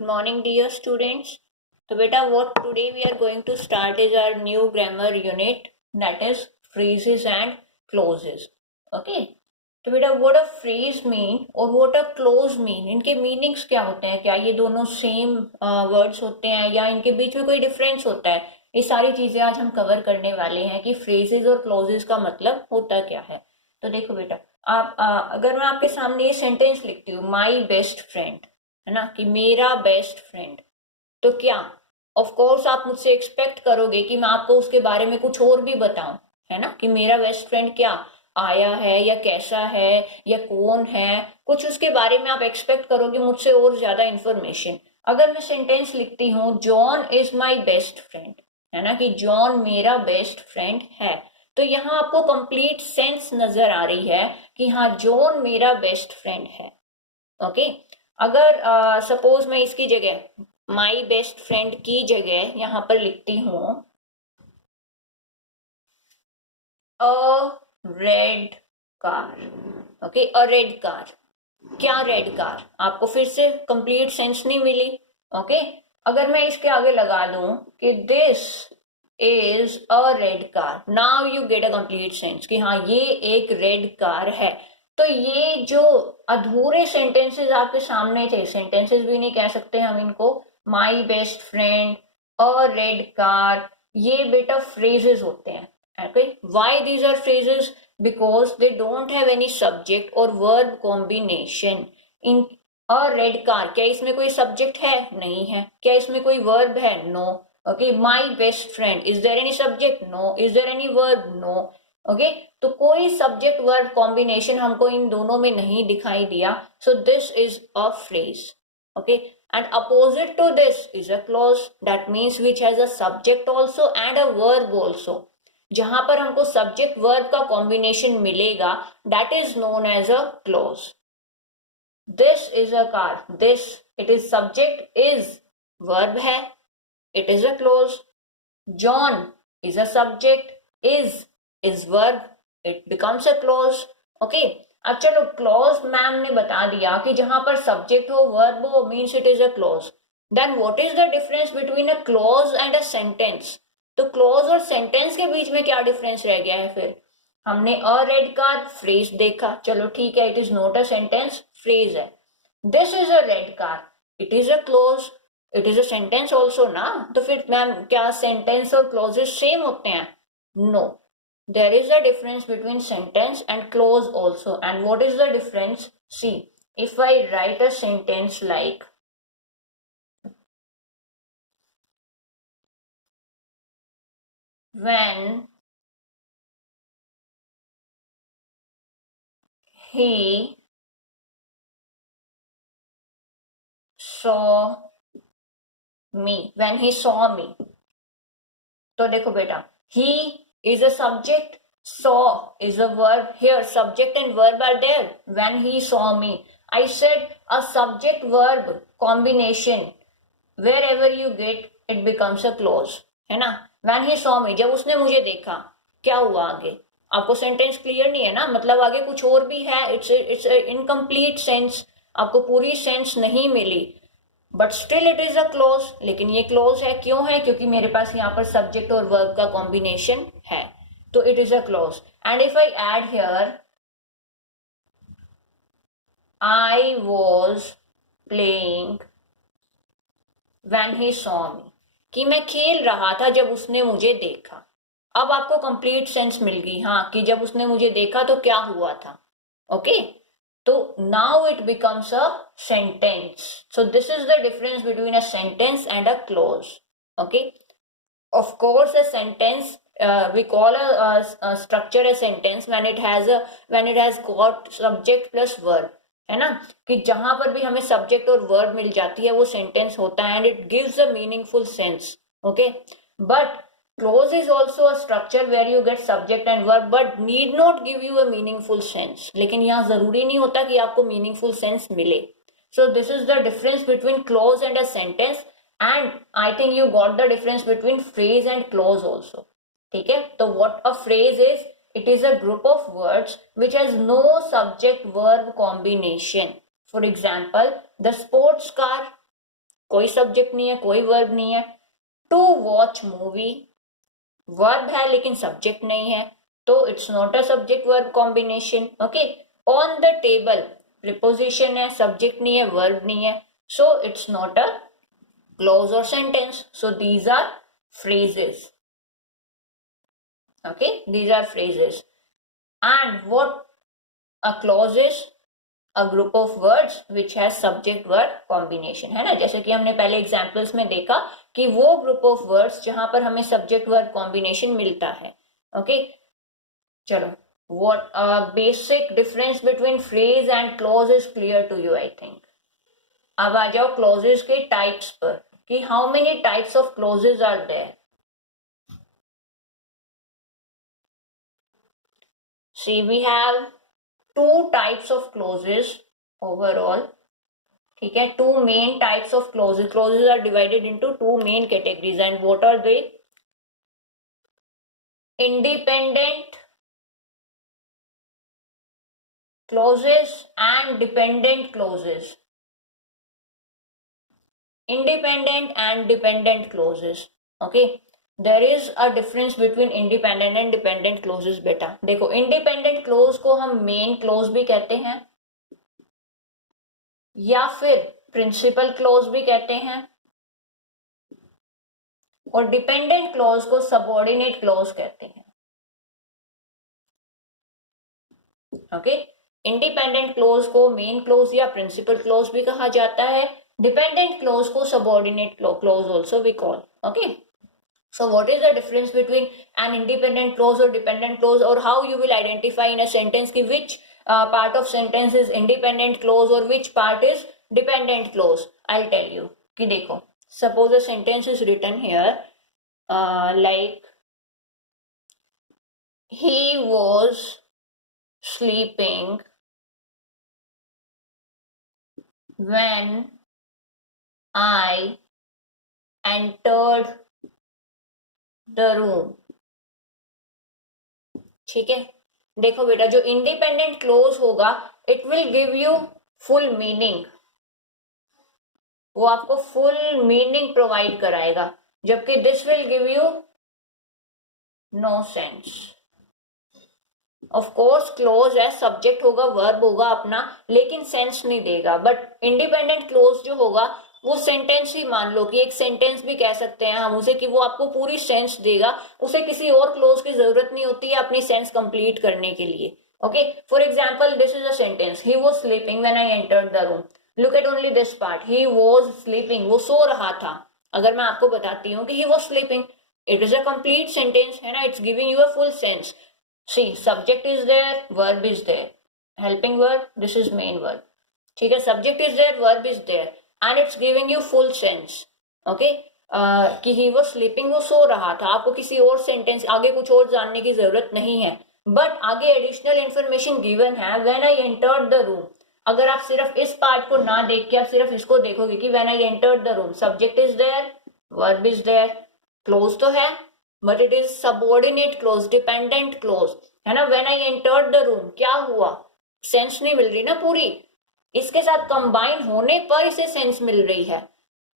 Good morning, dear students. So, beta, what today we are going to start is our new grammar unit, that is phrases and clauses. Okay. तो बेटा what a phrase mean और what a clause mean, इनके meanings क्या होते हैं? क्या ये दोनों सेम वर्ड्स होते हैं या इनके बीच में कोई डिफरेंस होता है? ये सारी चीजें आज हम कवर करने वाले हैं कि फ्रेजेस और क्लोजेस का मतलब होता क्या है. तो देखो बेटा, आप अगर मैं आपके सामने ये सेंटेंस लिखती हूँ, माई बेस्ट फ्रेंड, है ना, कि मेरा बेस्ट फ्रेंड, तो क्या ऑफ कोर्स आप मुझसे एक्सपेक्ट करोगे कि मैं आपको उसके बारे में कुछ और भी बताऊं, है ना, कि मेरा बेस्ट फ्रेंड क्या आया है या कैसा है या कौन है, कुछ उसके बारे में आप एक्सपेक्ट करोगे मुझसे और ज्यादा इंफॉर्मेशन. अगर मैं सेंटेंस लिखती हूँ John is my best friend, है ना, कि जॉन मेरा बेस्ट फ्रेंड है, तो यहाँ आपको कंप्लीट सेंस नजर आ रही है कि हाँ जॉन मेरा बेस्ट फ्रेंड है. ओके. अगर सपोज मैं इसकी जगह माई बेस्ट फ्रेंड की जगह यहाँ पर लिखती हूँ अ रेड कार. ओके, अ रेड कार. क्या रेड कार? आपको फिर से कंप्लीट सेंस नहीं मिली. ओके. अगर मैं इसके आगे लगा दूं कि this is a red car, now you get a complete sense कि हाँ ये एक रेड कार है. तो ये जो अधूरे सेंटेंसेस आपके सामने थे, सेंटेंसेस भी नहीं कह सकते हम इनको, my best friend, a red car, ये बेटा फ्रेजेस होते हैं. Okay, why these are phrases? Because they don't have any subject or verb combination. In a red car, क्या इसमें कोई subject है? नहीं है. क्या इसमें कोई verb है? No. Okay, my best friend, is there any subject? No. Is there any verb? No. Okay, तो कोई subject verb combination हमको इन दोनों में नहीं दिखाई दिया. So this is a phrase. Okay, and opposite to this is a clause, that means which has a subject also and a verb also. जहां पर हमको सब्जेक्ट वर्ब का कॉम्बिनेशन मिलेगा, that is known as a clause. This is a car, this it is subject, is verb है, it is a clause. John is a subject, is verb, it becomes a clause. Okay. अब चलो, close ma'am ने बता दिया कि जहां पर subject हो वर्ब हो means it is a clause. Then what is the difference between a clause and a sentence? तो क्लोज और सेंटेंस के बीच में क्या डिफरेंस रह गया है? फिर हमने अ रेड कार फ्रेज देखा, चलो ठीक है, it is not a sentence, phrase है. This is a red car, it is a clause, it is a sentence also ना. तो फिर मैम क्या सेंटेंस और क्लोजेस सेम होते हैं? No, there is a difference between sentence and clause also. And what is the difference? See, if I write a sentence like when he saw me, when he saw me, तो देखो बेटा, he is a subject, saw is a verb. Here subject and verb are there. When he saw me, I said a subject verb combination, wherever you get it becomes a clause, है ना. when he saw me, जब उसने मुझे देखा, क्या हुआ आगे? आपको सेंटेंस क्लियर नहीं है ना, मतलब आगे कुछ और भी है. इट्स इनकम्प्लीट सेंस, आपको पूरी सेंस नहीं मिली, but still it is a clause. लेकिन ये क्लोज है, क्यों है? क्योंकि मेरे पास यहाँ पर सब्जेक्ट और वर्ब का कॉम्बिनेशन है, तो it is a clause. And if I add here I was playing when he saw me, कि मैं खेल रहा था जब उसने मुझे देखा. अब आपको कंप्लीट सेंस मिल गई, हाँ, कि जब उसने मुझे देखा तो क्या हुआ था. Okay. So now it becomes a sentence. So this is the difference between a sentence and a clause. Okay. Of course, a sentence we call a structure a sentence when it has got subject plus verb. है ना, कि जहां पर भी हमें subject और verb मिल जाती है वो सेंटेंस होता है, and it gives a meaningful sense. Okay. But clause is also a structure where you get subject and verb but need not give you a meaningful sense. लेकिन यहाँ जरूरी नहीं होता कि आपको meaningful sense मिले. So this is the difference between clause and a sentence, and I think you got the difference between phrase and clause also. ठीक है. तो what a phrase is, it is a group of words which has no subject verb combination. For example, the sports car, कोई subject नहीं है, कोई verb नहीं है। To watch movie, verb है लेकिन सब्जेक्ट नहीं है, तो it's not a subject verb combination. Okay, on the table preposition है, सब्जेक्ट नहीं है, वर्ब नहीं है, so it's not a clause और sentence. So these are phrases. Okay, these are phrases. And what a clause is? A group of words which has subject verb combination, है ना। जैसे कि हमने पहले एग्जाम्पल्स में देखा कि वो ग्रुप ऑफ वर्ड्स जहां पर हमें सब्जेक्ट वर्ब कॉम्बिनेशन मिलता है। ओके, चलो, what a basic difference between phrase and clause is clear to you, I think. अब आ जाओ क्लोजेस के टाइप्स पर कि how many types of clauses are there. See, we have two types of clauses overall. ठीक है, two main types of clauses. Clauses are divided into two main categories, and what are they? Independent clauses and dependent clauses. Independent and dependent clauses. Okay, there is a difference between independent and dependent clauses. बेटा देखो, independent clause को हम main clause भी कहते हैं या फिर principal clause भी कहते हैं, और डिपेंडेंट क्लोज को सबऑर्डिनेट क्लोज कहते हैं। ओके, इंडिपेंडेंट क्लोज को मेन क्लोज या प्रिंसिपल क्लोज भी कहा जाता है, डिपेंडेंट क्लोज को subordinate clause also we call. Okay, so what is the difference between an independent clause or dependent clause, or how you will identify in a sentence ki which part of sentence is independent clause or which part is dependent clause? I'll tell you ki dekho, suppose a sentence is written here like he was sleeping when I entered the room. ठीक है, देखो बेटा, जो independent clause होगा it will give you full meaning, वो आपको full meaning provide कराएगा, जबकि this will give you know sense. Of course close है, सब्जेक्ट होगा, वर्ब होगा अपना, लेकिन सेंस नहीं देगा। बट इंडिपेंडेंट क्लोज जो होगा वो सेंटेंस ही, मान लो कि एक सेंटेंस भी कह सकते हैं हम उसे, कि वो आपको पूरी सेंस देगा, उसे किसी और क्लोज की जरूरत नहीं होती है अपनी सेंस कंप्लीट करने के लिए। Okay, for example this is a sentence, he was sleeping when I entered the room. Look at only this part, he was sleeping, वो सो रहा था। अगर मैं आपको बताती हूँ कि he was sleeping, it is a complete sentence, है ना, it's giving you a full sense. See, subject is there, verb is there, helping verb, this is main verb. ठीक है, subject is there, verb is there, and it's giving you full sense. Okay, कि he was sleeping, वो सो रहा था, आपको किसी और sentence आगे कुछ और जानने की जरूरत नहीं है। बट आगे एडिशनल इंफॉर्मेशन गिवन है, when I entered the room। अगर आप सिर्फ इस पार्ट को ना देख के आप सिर्फ इसको देखोगे कि when I entered the room, subject is there, verb is there, close तो है, but it is subordinate close, dependent clause, है ना। When I entered the room, क्या हुआ, सेंस नहीं मिल रही ना पूरी, इसके साथ कंबाइन होने पर इसे सेंस मिल रही है।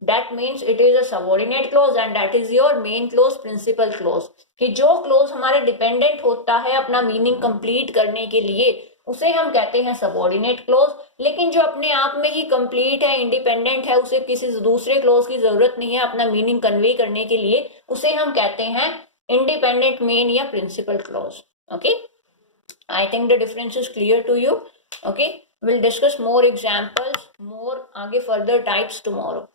That means it is a subordinate clause and that is your main clause, principal clause. कि जो क्लोज हमारे डिपेंडेंट होता है अपना मीनिंग कंप्लीट करने के लिए, उसे हम कहते हैं सबऑर्डिनेट क्लोज। लेकिन जो अपने आप में ही कंप्लीट है, इंडिपेंडेंट है, उसे किसी दूसरे क्लोज की जरूरत नहीं है अपना मीनिंग कन्वे करने के लिए, उसे हम कहते हैं इंडिपेंडेंट मेन या principal clause. Okay, I think the difference is clear to you. Okay, will discuss more examples, more आगे फर्दर टाइप्स टुमारो।